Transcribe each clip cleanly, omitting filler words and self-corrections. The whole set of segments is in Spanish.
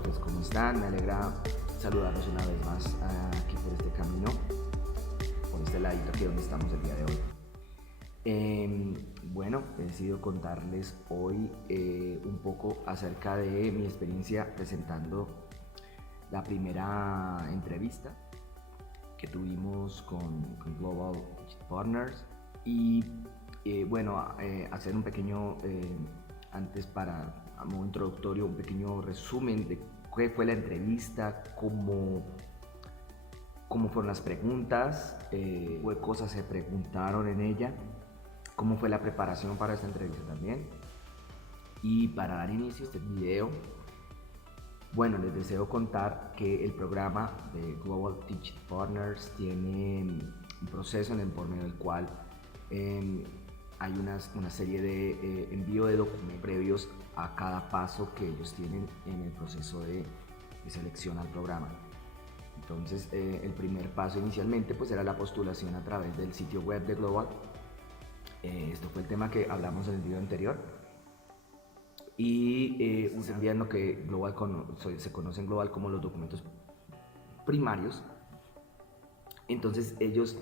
profes, ¿cómo están? Me alegra saludarlos una vez más aquí por este camino, por este ladito aquí donde estamos el día de hoy. Bueno, he decidido contarles hoy un poco acerca de mi experiencia presentando la primera entrevista que tuvimos con Global Partners y hacer un pequeño, antes para a modo introductorio, un pequeño resumen de qué fue la entrevista, cómo fueron las preguntas, qué cosas se preguntaron en ella, cómo fue la preparación para esta entrevista también. Y para dar inicio a este video, bueno, les deseo contar que el programa de Global Teaching Partners tiene un proceso por medio del cual hay una serie de envío de documentos previos a cada paso que ellos tienen en el proceso de selección al programa. Entonces, el primer paso inicialmente pues era la postulación a través del sitio web de Global. Esto fue el tema que hablamos en el video anterior. Y envían lo que Global se conoce en Global como los documentos primarios. Entonces ellos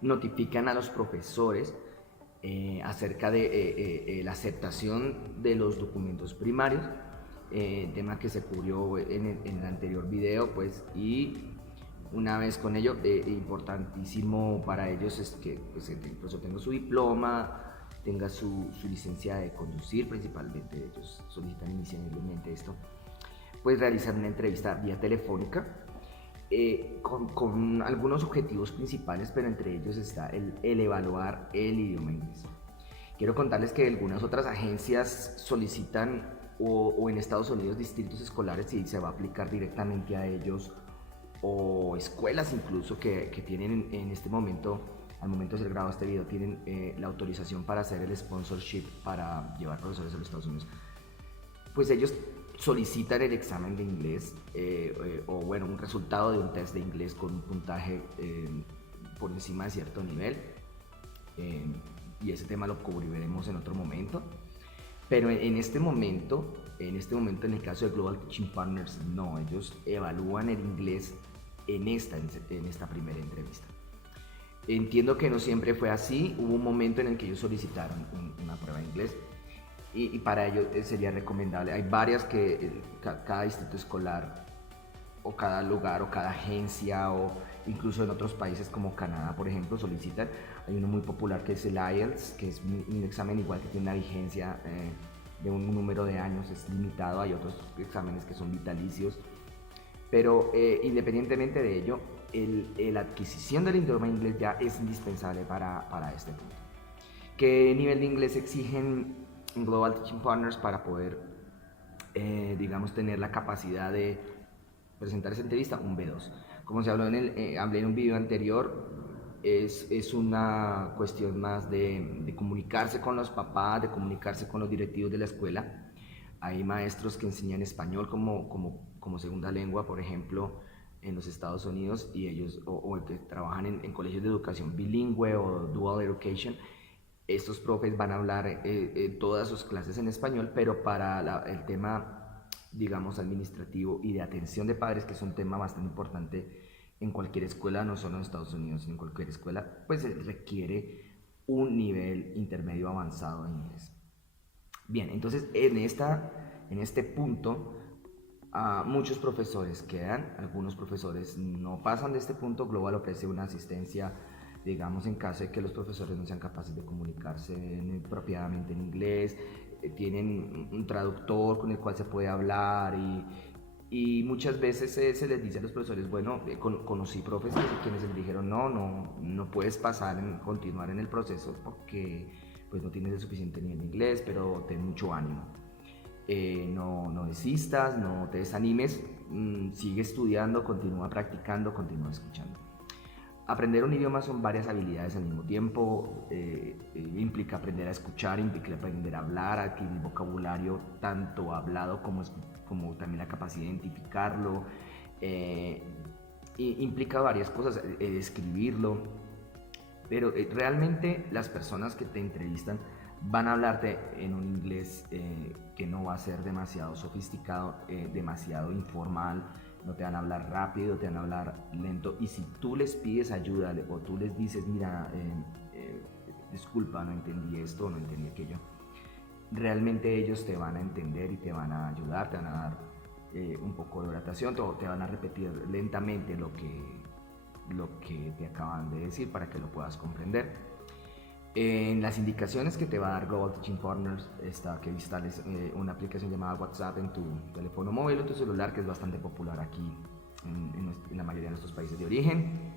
notifican a los profesores acerca de la aceptación de los documentos primarios, tema que se cubrió en el anterior video, pues, y una vez con ello, importantísimo para ellos es que pues, el profesor tenga su diploma, tenga su licencia de conducir, principalmente ellos solicitan inicialmente esto, pues realizar una entrevista vía telefónica con algunos objetivos principales, pero entre ellos está el evaluar el idioma inglés. Quiero contarles que algunas otras agencias solicitan o en Estados Unidos distritos escolares y se va a aplicar directamente a ellos, o escuelas incluso que tienen en este momento, al momento de ser grabado este video, tienen la autorización para hacer el sponsorship para llevar profesores a los Estados Unidos. Pues ellos solicitan el examen de inglés o bueno, un resultado de un test de inglés con un puntaje por encima de cierto nivel, y ese tema lo cubriremos en otro momento. Pero en este momento, en el caso de Global Teaching Partners, no, ellos evalúan el inglés en esta primera entrevista. Entiendo que no siempre fue así, hubo un momento en el que ellos solicitaron una prueba de inglés y para ello sería recomendable, hay varias que cada distrito escolar o cada lugar o cada agencia o incluso en otros países como Canadá, por ejemplo, solicitan. Hay uno muy popular que es el IELTS, que es un examen igual que tiene una vigencia de un número de años, es limitado. Hay otros exámenes que son vitalicios, pero independientemente de ello, la adquisición del idioma inglés ya es indispensable para este punto. ¿Qué nivel de inglés exigen Global Teaching Partners para poder, digamos, tener la capacidad de presentar esa entrevista? Un B2. Como se habló hablé en un video anterior, es una cuestión más de comunicarse con los papás, de comunicarse con los directivos de la escuela. Hay maestros que enseñan español como segunda lengua, por ejemplo, en los Estados Unidos, y ellos, o que trabajan en colegios de educación bilingüe o dual education. Estos profes van a hablar todas sus clases en español, pero para el tema, digamos, administrativo y de atención de padres, que es un tema bastante importante en cualquier escuela, no solo en Estados Unidos, en cualquier escuela, pues requiere un nivel intermedio avanzado de inglés. Bien, entonces en este punto muchos profesores quedan, algunos profesores no pasan de este punto. Global ofrece una asistencia, digamos, en caso de que los profesores no sean capaces de comunicarse apropiadamente en inglés. Tienen un traductor con el cual se puede hablar y muchas veces se les dice a los profesores, bueno, conocí profesores quienes les dijeron no puedes continuar en el proceso porque pues no tienes el suficiente nivel de inglés, pero ten mucho ánimo. No desistas, no te desanimes, sigue estudiando, continúa practicando, continúa escuchando. Aprender un idioma son varias habilidades al mismo tiempo, implica aprender a escuchar, implica aprender a hablar, adquirir vocabulario tanto hablado como también la capacidad de identificarlo, implica varias cosas, escribirlo, pero realmente las personas que te entrevistan van a hablarte en un inglés que no va a ser demasiado sofisticado, demasiado informal, no te van a hablar rápido, te van a hablar lento, y si tú les pides ayuda o tú les dices, mira, disculpa, no entendí esto, no entendí aquello, realmente ellos te van a entender y te van a ayudar, te van a dar un poco de oración, te van a repetir lentamente lo que te acaban de decir para que lo puedas comprender. En las indicaciones que te va a dar Global Teaching Partners está que instales una aplicación llamada WhatsApp en tu teléfono móvil o tu celular, que es bastante popular aquí en la mayoría de nuestros países de origen.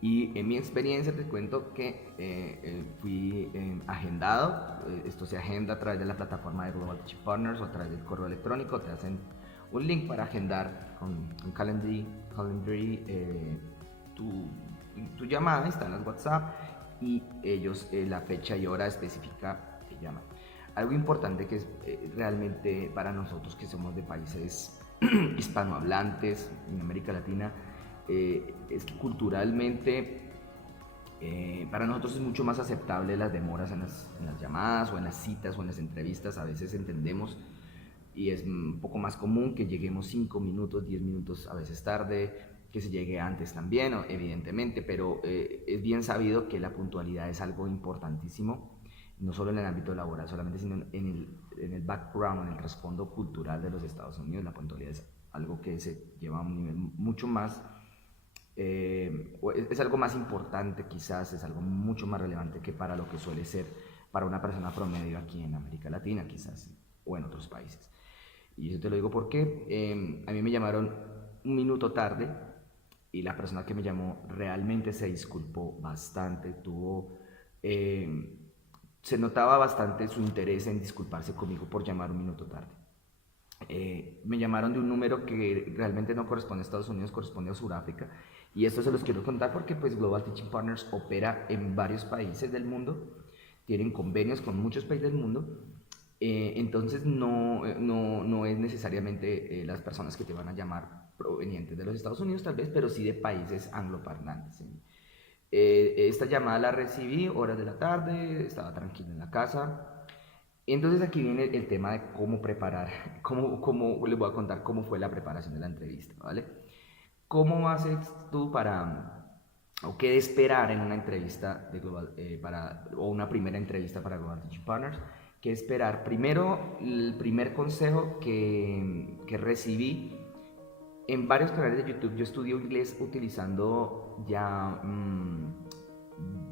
Y en mi experiencia te cuento que fui agendado. Esto se agenda a través de la plataforma de Global Teaching Partners o a través del correo electrónico. Te hacen un link para agendar con un Calendly tu llamada, está en las WhatsApp, y ellos la fecha y hora específica te llaman. Algo importante que es realmente para nosotros que somos de países hispanohablantes en América Latina, es que culturalmente para nosotros es mucho más aceptable las demoras en las llamadas o en las citas o en las entrevistas. A veces entendemos y es un poco más común que lleguemos 5 minutos, 10 minutos a veces tarde, que se llegue antes también, evidentemente, pero es bien sabido que la puntualidad es algo importantísimo, no solo en el ámbito laboral solamente, sino en el background, en el trasfondo cultural de los Estados Unidos. La puntualidad es algo que se lleva a un nivel mucho más, es algo más importante quizás, es algo mucho más relevante que para lo que suele ser para una persona promedio aquí en América Latina quizás, o en otros países. Y eso te lo digo porque a mí me llamaron un minuto tarde, y la persona que me llamó realmente se disculpó bastante, se notaba bastante su interés en disculparse conmigo por llamar un minuto tarde. Me llamaron de un número que realmente no corresponde a Estados Unidos, corresponde a Sudáfrica, y esto se los quiero contar porque pues Global Teaching Partners opera en varios países del mundo, tienen convenios con muchos países del mundo. Entonces no es necesariamente las personas que te van a llamar provenientes de los Estados Unidos tal vez, pero sí de países angloparlantes. Esta llamada la recibí horas de la tarde, estaba tranquilo en la casa. Entonces aquí viene el tema de cómo preparar, cómo les voy a contar cómo fue la preparación de la entrevista, ¿vale? ¿Cómo haces tú o qué esperar en una entrevista de o una primera entrevista para Global Teaching Partners? ¿Qué esperar? Primero, el primer consejo que recibí en varios canales de YouTube. Yo estudio inglés utilizando ya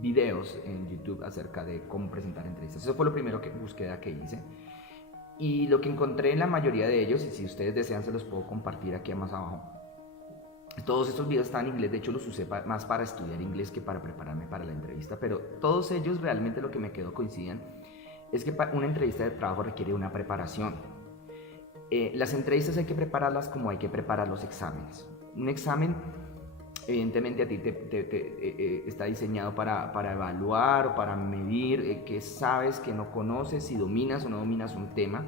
videos en YouTube acerca de cómo presentar entrevistas. Eso fue lo primero búsqueda que hice. Y lo que encontré en la mayoría de ellos, y si ustedes desean se los puedo compartir aquí más abajo, todos estos videos están en inglés. De hecho los usé más para estudiar inglés que para prepararme para la entrevista, pero todos ellos realmente lo que me quedó coincidían es que una entrevista de trabajo requiere una preparación. Las entrevistas hay que prepararlas como hay que preparar los exámenes. Un examen, evidentemente, a ti está diseñado para evaluar o para medir qué sabes, qué no conoces, si dominas o no dominas un tema.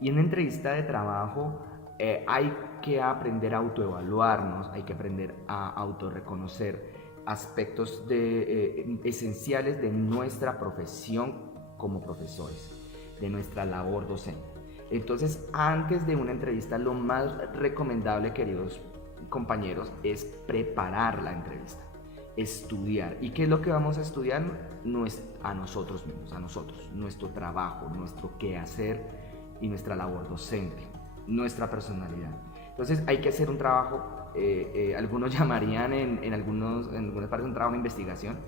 Y en una entrevista de trabajo hay que aprender a autoevaluarnos, hay que aprender a autorreconocer aspectos esenciales de nuestra profesión como profesores, de nuestra labor docente. Entonces, antes de una entrevista, lo más recomendable, queridos compañeros, es preparar la entrevista, estudiar. ¿Y qué es lo que vamos a estudiar? A nosotros mismos, a nosotros, nuestro trabajo, nuestro quehacer y nuestra labor docente, nuestra personalidad. Entonces, hay que hacer un trabajo, algunos llamarían en algunas partes un trabajo de investigación,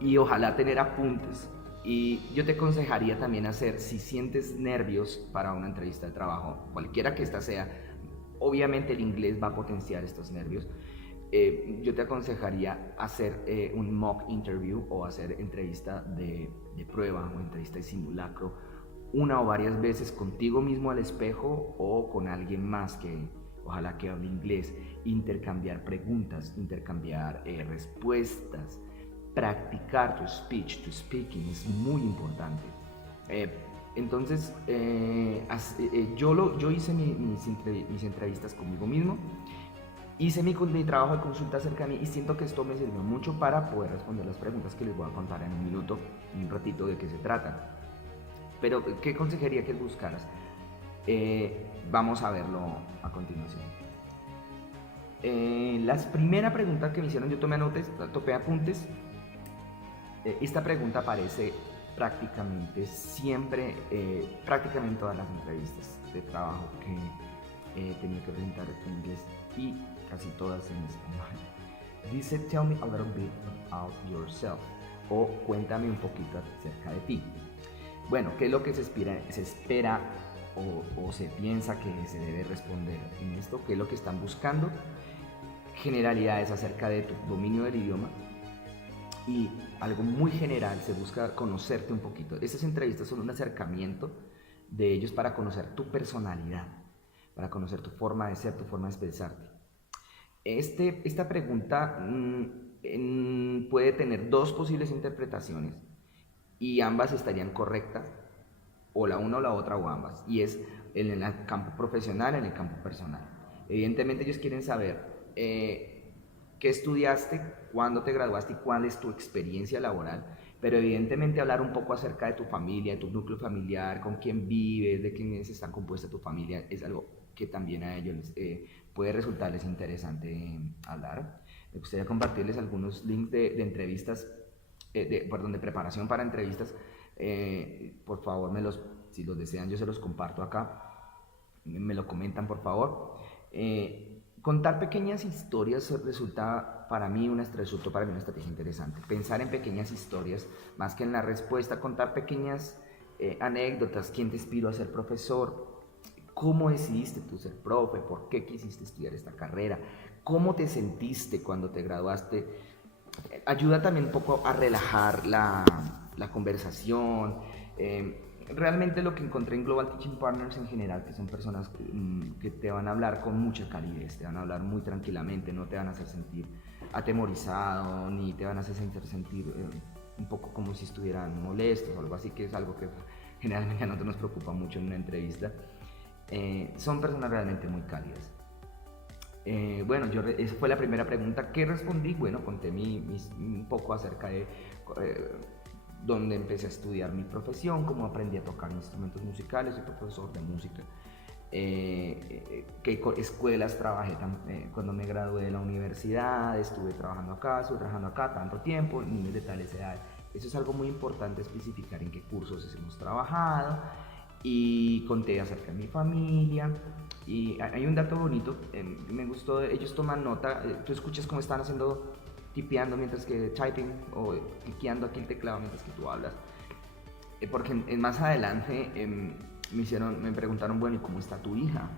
y ojalá tener apuntes. Y yo te aconsejaría también hacer, si sientes nervios para una entrevista de trabajo, cualquiera que esta sea, obviamente el inglés va a potenciar estos nervios. Yo te aconsejaría hacer un mock interview o hacer entrevista de prueba o entrevista de simulacro una o varias veces contigo mismo al espejo o con alguien más que ojalá que hable inglés. Intercambiar preguntas, intercambiar respuestas, practicar tu speaking es muy importante. Entonces, yo hice mis entrevistas conmigo mismo, hice mi trabajo de consulta acerca de mí y siento que esto me sirvió mucho para poder responder las preguntas que les voy a contar en un minuto, un ratito de qué se tratan. Pero, ¿qué consejería que buscaras? Vamos a verlo a continuación. La primera pregunta que me hicieron, yo tomé apuntes. Esta pregunta aparece prácticamente siempre, prácticamente en todas las entrevistas de trabajo que he tenido que presentar en inglés y casi todas en español. Dice, tell me a little bit about yourself, o cuéntame un poquito acerca de ti. Bueno, ¿qué es lo que se espera o se piensa que se debe responder en esto? ¿Qué es lo que están buscando? Generalidades acerca de tu dominio del idioma y algo muy general, se busca conocerte un poquito. Estas entrevistas son un acercamiento de ellos para conocer tu personalidad, para conocer tu forma de ser, tu forma de expresarte. Esta pregunta puede tener dos posibles interpretaciones y ambas estarían correctas, o la una o la otra o ambas, y es en el campo profesional, en el campo personal. Evidentemente ellos quieren saber qué estudiaste, cuándo te graduaste y cuál es tu experiencia laboral, pero evidentemente hablar un poco acerca de tu familia, de tu núcleo familiar, con quién vives, de quiénes están compuesta tu familia, es algo que también a ellos puede resultarles interesante hablar. Me gustaría compartirles algunos links de entrevistas, de preparación para entrevistas. Por favor, si los desean, yo se los comparto acá. Me lo comentan, por favor. Contar pequeñas historias resultó para mí una estrategia interesante. Pensar en pequeñas historias, más que en la respuesta, contar pequeñas anécdotas. ¿Quién te inspiró a ser profesor? ¿Cómo decidiste tú ser profe? ¿Por qué quisiste estudiar esta carrera? ¿Cómo te sentiste cuando te graduaste? Ayuda también un poco a relajar la conversación. Realmente lo que encontré en Global Teaching Partners en general, que son personas que te van a hablar con mucha calidez, te van a hablar muy tranquilamente, no te van a hacer sentir atemorizado, ni te van a hacer sentir un poco como si estuvieran molestos o algo así, que es algo que generalmente a nosotros nos preocupa mucho en una entrevista. Son personas realmente muy cálidas. Bueno, esa fue la primera pregunta que respondí. Bueno, conté un poco acerca de dónde empecé a estudiar mi profesión, cómo aprendí a tocar instrumentos musicales, soy profesor de música, qué escuelas trabajé cuando me gradué de la universidad, estuve trabajando acá tanto tiempo, niños de tales edades. Eso es algo muy importante especificar en qué cursos hemos trabajado, y conté acerca de mi familia. Y hay un dato bonito, me gustó, ellos toman nota, tú escuchas cómo están haciendo, tipeando mientras que typing, o cliqueando aquí el teclado mientras que tú hablas, porque más adelante me preguntaron, bueno, ¿y cómo está tu hija?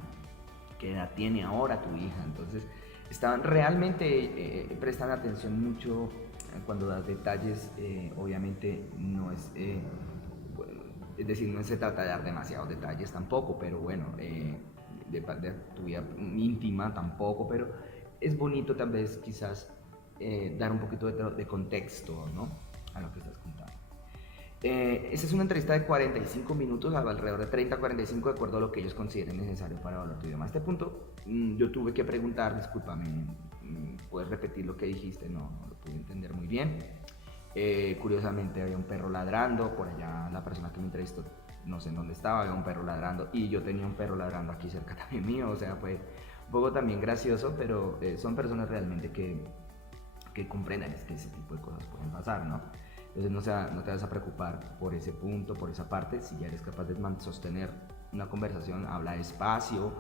¿Qué edad tiene ahora tu hija? Entonces estaban realmente prestan atención mucho cuando das detalles. Obviamente no es es decir, no se trata de dar demasiados detalles tampoco, pero bueno, de tu vida íntima tampoco, pero es bonito tal vez quizás dar un poquito de contexto, ¿no?, a lo que estás contando. Esta es una entrevista de 45 minutos, alrededor de 30 a 45, de acuerdo a lo que ellos consideren necesario para evaluar tu idioma. A este punto yo tuve que preguntar, discúlpame, ¿puedes repetir lo que dijiste? No lo pude entender muy bien. Curiosamente había un perro ladrando, por allá la persona que me entrevistó, no sé en dónde estaba, había un perro ladrando y yo tenía un perro ladrando aquí cerca también mío, o sea, fue un poco también gracioso, pero son personas realmente que comprendan que ese tipo de cosas pueden pasar, ¿no? Entonces no te vas a preocupar por ese punto, por esa parte. Si ya eres capaz de sostener una conversación, habla despacio,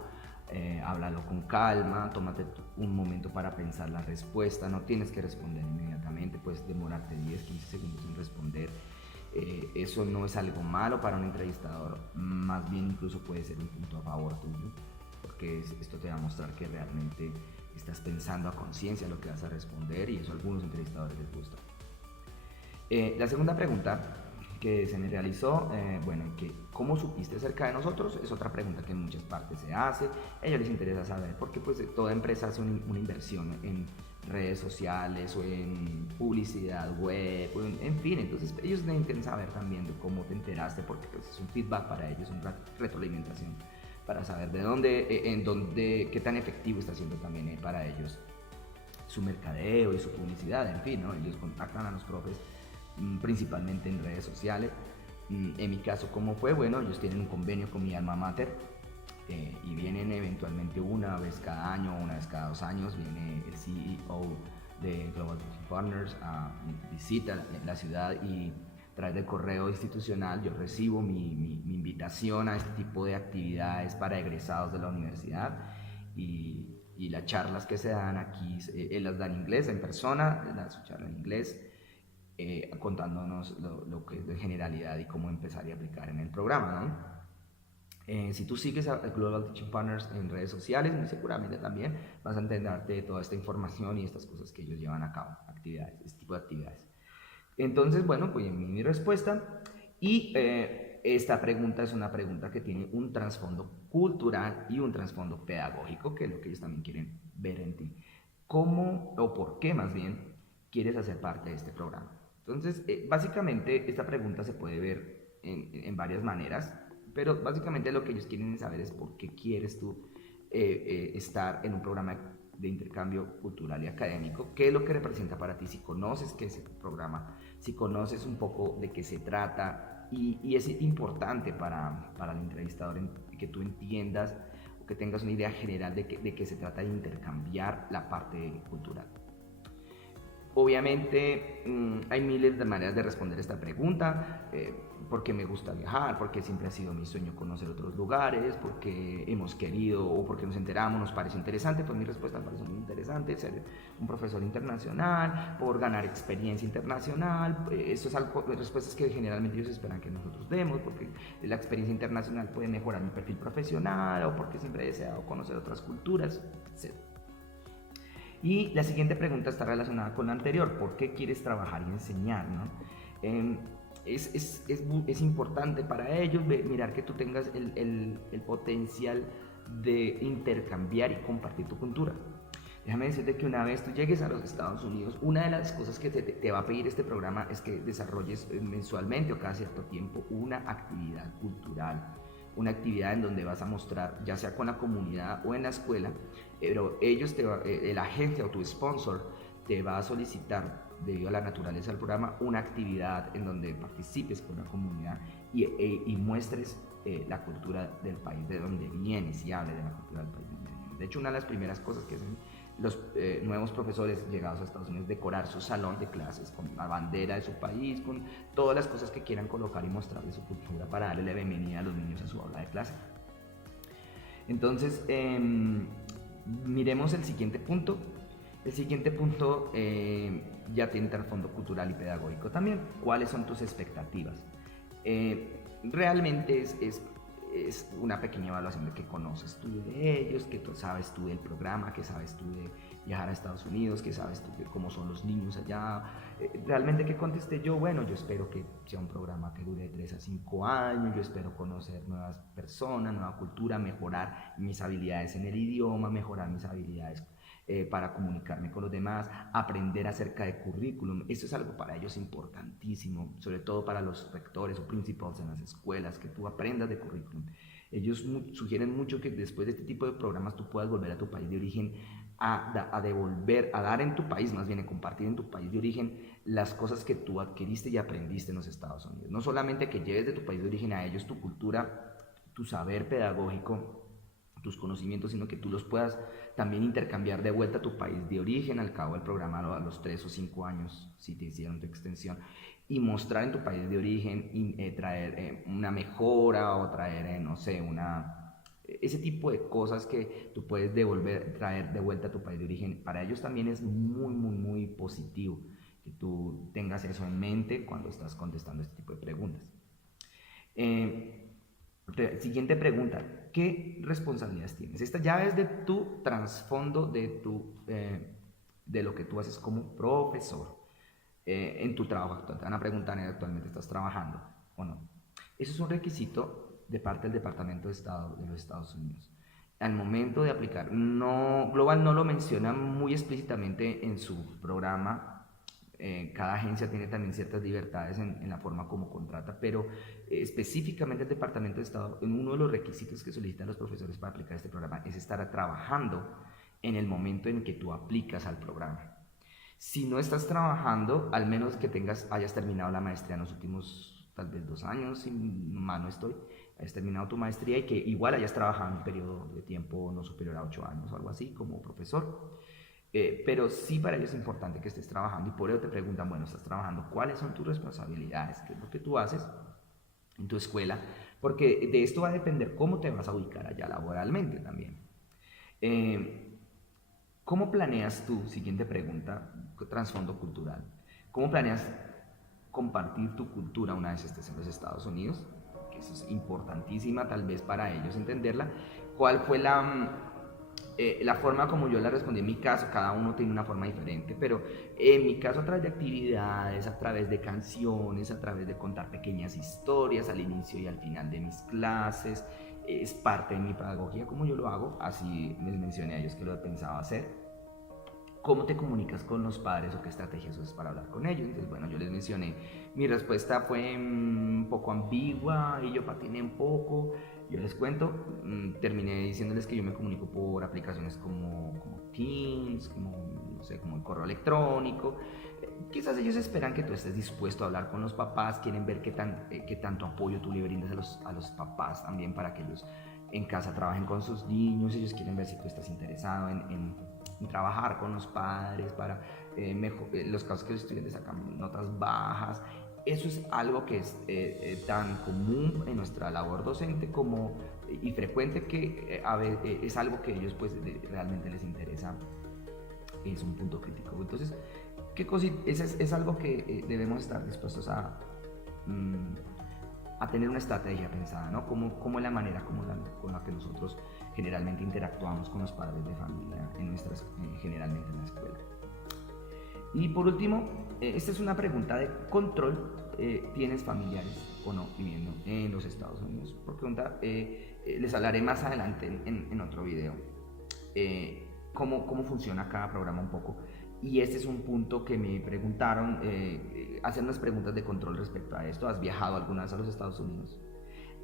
háblalo con calma, tómate un momento para pensar la respuesta, no tienes que responder inmediatamente, puedes demorarte 10, 15 segundos en responder. Eso no es algo malo para un entrevistador, más bien incluso puede ser un punto a favor tuyo, porque esto te va a mostrar que realmente estás pensando a conciencia lo que vas a responder, y eso a algunos entrevistadores les gusta. La segunda pregunta que se me realizó, bueno, ¿cómo supiste acerca de nosotros? Es otra pregunta que en muchas partes se hace. A ellos les interesa saber, porque pues toda empresa hace una inversión en redes sociales o en publicidad web, en fin. Entonces ellos necesitan saber también de cómo te enteraste, porque pues es un feedback para ellos, una retroalimentación para saber qué tan efectivo está siendo también para ellos su mercadeo y su publicidad, en fin, ¿no? Ellos contactan a los profes principalmente en redes sociales. En mi caso, ¿cómo fue? Bueno, ellos tienen un convenio con mi alma mater, y vienen eventualmente una vez cada año, una vez cada 2 años, viene el CEO de Global Teaching Partners a visita la ciudad y a través del correo institucional yo recibo mi invitación a este tipo de actividades para egresados de la universidad y las charlas que se dan aquí, él las da en inglés, en persona, da su charla en inglés, contándonos lo que es de generalidad y cómo empezar y aplicar en el programa, ¿no? Si tú sigues a Global Teaching Partners en redes sociales, muy seguramente también vas a enterarte de toda esta información y estas cosas que ellos llevan a cabo, actividades, este tipo de actividades. Entonces, bueno, pues mi respuesta. Y esta pregunta es una pregunta que tiene un trasfondo cultural y un trasfondo pedagógico, que es lo que ellos también quieren ver en ti. ¿Cómo o por qué más bien quieres hacer parte de este programa? Entonces, básicamente esta pregunta se puede ver en varias maneras, pero básicamente lo que ellos quieren saber es por qué quieres tú estar en un programa de intercambio cultural y académico, qué es lo que representa para ti, si conoces qué es el programa, si conoces un poco de qué se trata, y es importante para el entrevistador que tú entiendas o que tengas una idea general de qué se trata de intercambiar la parte cultural. Obviamente hay miles de maneras de responder esta pregunta, porque me gusta viajar, porque siempre ha sido mi sueño conocer otros lugares, porque hemos querido o porque nos enteramos, nos parece interesante. Pues mi respuesta me parece muy interesante, ser un profesor internacional, por ganar experiencia internacional. Esto es algo, respuestas que generalmente ellos esperan que nosotros demos, porque la experiencia internacional puede mejorar mi perfil profesional o porque siempre he deseado conocer otras culturas, etc. Y la siguiente pregunta está relacionada con la anterior: ¿por qué quieres trabajar y enseñar, no? Es importante para ellos mirar que tú tengas el potencial de intercambiar y compartir tu cultura. Déjame decirte que una vez tú llegues a los Estados Unidos, una de las cosas que te va a pedir este programa es que desarrolles mensualmente o cada cierto tiempo una actividad cultural, una actividad en donde vas a mostrar, ya sea con la comunidad o en la escuela, pero la agencia o tu sponsor te va a solicitar, debido a la naturaleza del programa, una actividad en donde participes con la comunidad y muestres la cultura del país de donde vienes y hables de la cultura del país de donde vienes. De hecho, una de las primeras cosas que hacen los nuevos profesores llegados a Estados Unidos es decorar su salón de clases con la bandera de su país, con todas las cosas que quieran colocar y mostrar de su cultura para darle la bienvenida a los niños a su aula de clase. Entonces, miremos el siguiente punto. El siguiente punto ya tiene trasfondo cultural y pedagógico también. ¿Cuáles son tus expectativas? Realmente es una pequeña evaluación de qué conoces tú de ellos, qué sabes tú del programa, qué sabes tú de viajar a Estados Unidos, qué sabes tú de cómo son los niños allá. Realmente, ¿qué contesté yo? Bueno, yo espero que sea un programa que dure 3 a 5 años, yo espero conocer nuevas personas, nueva cultura, mejorar mis habilidades en el idioma, mejorar mis habilidades para comunicarme con los demás, aprender acerca de currículum. Esto es algo para ellos importantísimo, sobre todo para los rectores o principals en las escuelas, que tú aprendas de currículum. Ellos sugieren mucho que después de este tipo de programas tú puedas volver a tu país de origen a devolver, a dar en tu país, más bien a compartir en tu país de origen las cosas que tú adquiriste y aprendiste en los Estados Unidos. No solamente que lleves de tu país de origen a ellos tu cultura, tu saber pedagógico, tus conocimientos, sino que tú los puedas también intercambiar de vuelta a tu país de origen al cabo del programa, a los 3 o 5 años, si te hicieron tu extensión, y mostrar en tu país de origen y traer una mejora o traer, no sé, ese tipo de cosas que tú puedes traer de vuelta a tu país de origen. Para ellos también es muy, muy, muy positivo que tú tengas eso en mente cuando estás contestando este tipo de preguntas. Siguiente pregunta: ¿qué responsabilidades tienes? Esta ya es de tu trasfondo, de lo que tú haces como profesor en tu trabajo actual. Te van a preguntar: ¿actualmente estás trabajando o no? Eso es un requisito de parte del Departamento de Estado de los Estados Unidos. Al momento de aplicar, Global no lo menciona muy explícitamente en su programa, Cada agencia tiene también ciertas libertades en la forma como contrata, pero específicamente el Departamento de Estado, en uno de los requisitos que solicitan los profesores para aplicar este programa es estar trabajando en el momento en que tú aplicas al programa. Si no estás trabajando, al menos que hayas terminado la maestría en los últimos tal vez 2 años, si mal no estoy, hayas terminado tu maestría y que igual hayas trabajado en un periodo de tiempo no superior a 8 años o algo así como profesor. Pero sí para ellos es importante que estés trabajando y por ello te preguntan, bueno, estás trabajando, ¿cuáles son tus responsabilidades? ¿Qué es lo que tú haces en tu escuela? Porque de esto va a depender cómo te vas a ubicar allá laboralmente también. Eh, ¿Cómo planeas tú, siguiente pregunta, trasfondo cultural, cómo planeas compartir tu cultura una vez estés en los Estados Unidos? Que eso es importantísima tal vez para ellos entenderla. ¿Cuál fue la forma como yo la respondí? En mi caso, cada uno tiene una forma diferente, pero en mi caso a través de actividades, a través de canciones, a través de contar pequeñas historias al inicio y al final de mis clases, es parte de mi pedagogía como yo lo hago, así les mencioné a ellos que lo pensaba hacer. ¿Cómo te comunicas con los padres o qué estrategias usas para hablar con ellos? Entonces, bueno, yo les mencioné, mi respuesta fue un poco ambigua y yo patiné un poco. Yo les cuento, terminé diciéndoles que yo me comunico por aplicaciones como Teams, como, no sé, como el correo electrónico. Quizás ellos esperan que tú estés dispuesto a hablar con los papás, quieren ver qué tanto apoyo tú le brindas a los papás también para que ellos en casa trabajen con sus niños. Ellos quieren ver si tú estás interesado en trabajar con los padres para los casos que los estudiantes sacan notas bajas. Eso es algo que es tan común en nuestra labor docente y frecuente que es algo que ellos pues realmente les interesa, es un punto crítico. Entonces, es algo que debemos estar dispuestos a tener una estrategia pensada, ¿no? ¿Cómo es la manera con la que nosotros generalmente interactuamos con los padres de familia generalmente en la escuela? Y por último, esta es una pregunta de control. ¿Tienes familiares o no viviendo en los Estados Unidos? Por pregunta, les hablaré más adelante en otro video cómo funciona cada programa un poco. Y este es un punto que me preguntaron, hacer unas preguntas de control respecto a esto. ¿Has viajado alguna vez a los Estados Unidos?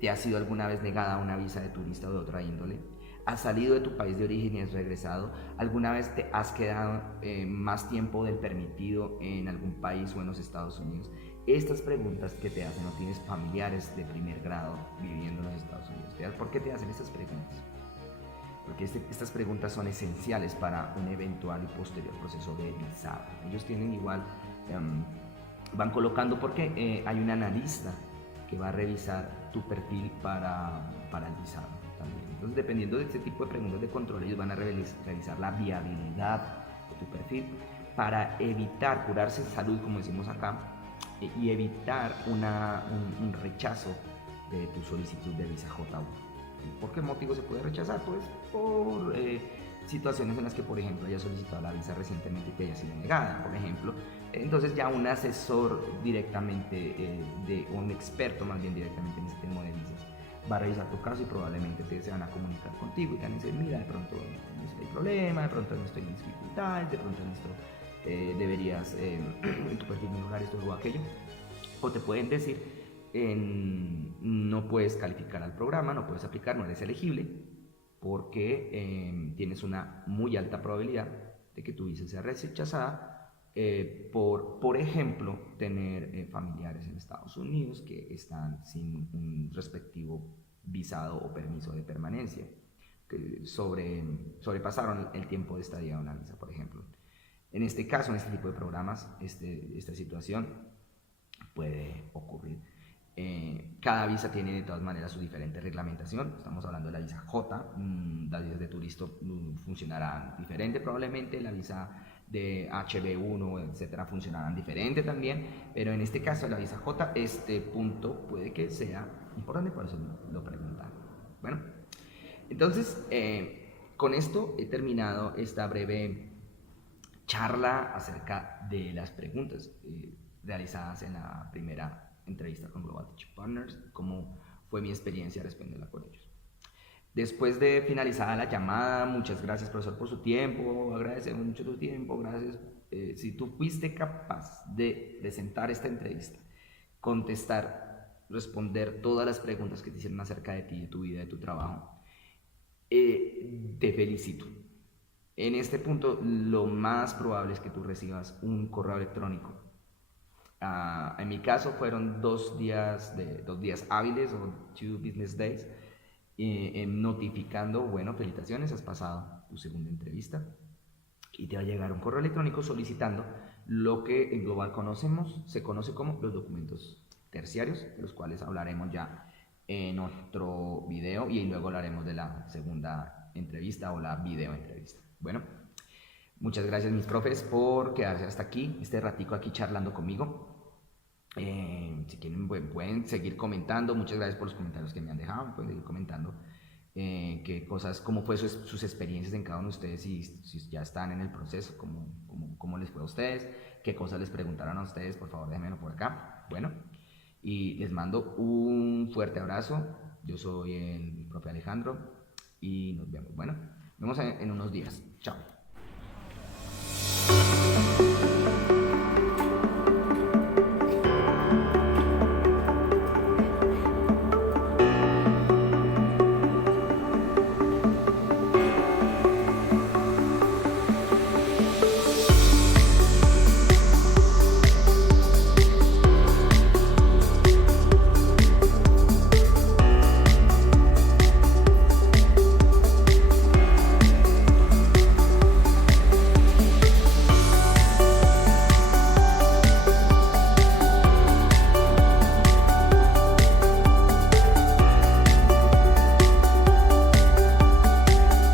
¿Te has sido alguna vez negada una visa de turista o de otra índole? ¿Has salido de tu país de origen y has regresado? ¿Alguna vez te has quedado más tiempo del permitido en algún país o en los Estados Unidos? Estas preguntas que te hacen, ¿no tienes familiares de primer grado viviendo en los Estados Unidos? ¿Por qué te hacen estas preguntas? Porque estas preguntas son esenciales para un eventual y posterior proceso de visado. Ellos tienen igual, van colocando porque hay un analista que va a revisar tu perfil para el visado también. Entonces, dependiendo de este tipo de preguntas de control, ellos van a revisar la viabilidad de tu perfil para evitar curarse en salud, como decimos acá, y evitar un rechazo de tu solicitud de visa J1. ¿Por qué motivo se puede rechazar? Pues por situaciones en las que, por ejemplo, haya solicitado la visa recientemente y te haya sido negada, por ejemplo. Entonces ya un asesor directamente, un experto más bien directamente en este tema de visas, va a revisar tu caso y probablemente se van a comunicar contigo y te van a decir, mira, de pronto no estoy en problema, de pronto no estoy en dificultades, de pronto en esto deberías en tu perfil mejorar esto o aquello. O te pueden decir, no puedes calificar al programa, no puedes aplicar, no eres elegible porque tienes una muy alta probabilidad de que tu visa sea rechazada por ejemplo, tener familiares en Estados Unidos que están sin un respectivo visado o permiso de permanencia, que sobrepasaron el tiempo de estadía de una visa, por ejemplo. En este caso, en este tipo de programas, esta situación puede ocurrir. Cada visa tiene de todas maneras su diferente reglamentación. Estamos hablando de la visa J, las visas de turista funcionarán diferente probablemente, la visa de HB1, etcétera, funcionarán diferente también, pero en este caso la visa J, este punto puede que sea importante, por eso lo preguntan. Bueno, entonces con esto he terminado esta breve charla acerca de las preguntas realizadas en la primera entrevista con Global Teaching Partners, cómo fue mi experiencia respondiendo con ellos. Después de finalizada la llamada, muchas gracias profesor por su tiempo, agradecemos mucho tu tiempo, gracias si tú fuiste capaz de presentar esta entrevista, contestar, responder todas las preguntas que te hicieron acerca de ti, de tu vida, de tu trabajo, te felicito. En este punto, lo más probable es que tú recibas un correo electrónico. En mi caso fueron 2 días, 2 días hábiles o 2 business days, notificando, bueno, felicitaciones, has pasado tu segunda entrevista y te va a llegar un correo electrónico solicitando lo que en Global se conoce como los documentos terciarios, de los cuales hablaremos ya en otro video y luego hablaremos de la segunda entrevista o la video entrevista. Bueno, muchas gracias mis profes por quedarse hasta aquí, este ratico aquí charlando conmigo. Si quieren pueden seguir comentando, muchas gracias por los comentarios que me han dejado, pueden seguir comentando qué cosas, cómo fue sus experiencias en cada uno de ustedes, si ya están en el proceso, cómo les fue a ustedes, qué cosas les preguntaron a ustedes, por favor déjenmelo por acá. Bueno, y les mando un fuerte abrazo, yo soy el profe Alejandro y nos vemos, bueno, nos vemos en unos días, chao.